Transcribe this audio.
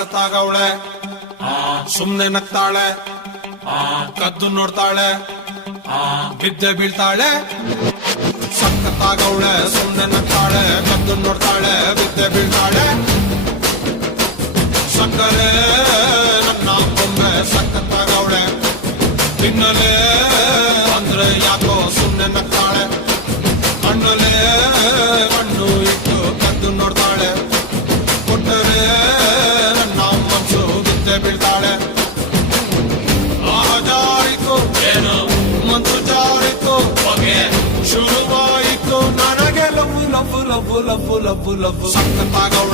ಸಖತ್ತಾಗವಳೆ ಸುಮ್ನೆ ನಗ್ತಾಳೆ ಕದ್ದು ನೋಡ್ತಾಳೆ ಬಿದ್ದೆ ಬೀಳ್ತಾಳೆ ಸಖತ್ತಾಗವಳೆ ಸುಮ್ನೆ ನಗ್ತಾಳೆ ಕದ್ದು ನೋಡ್ತಾಳೆ ಬಿದ್ದೆ ಬೀಳ್ತಾಳೆ ಸಕ್ಕರೆ ನನ್ನ ಬೊಮ್ಮೆ ಸಖತ್ತಾಗವಳೆ ತಿನ್ನಲೆ ಅಂದ್ರೆ ಯಾಕೋ ಸುಮ್ನೆ ನಗ್ತಾಳೆ ಕಣ್ಣಲೆ ಕಣ್ಣು ಇಟ್ಟು ಕದ್ದು ನೋಡ್ತಾಳೆ ಕೊಟ್ಟರೆ ನನ್ನ ಮನಸ್ಸು ಬಿದ್ದೆ ಬೀಳ್ತಾಳೆ ಜಾರಿತು ಏನು ಮನ್ಸು ಜಾರಿತು ಹೊಗೆ ಶುರುವಾಯಿತು ನನಗೆ love love love love love love ಸಖತ್ತಾಗವಳೆ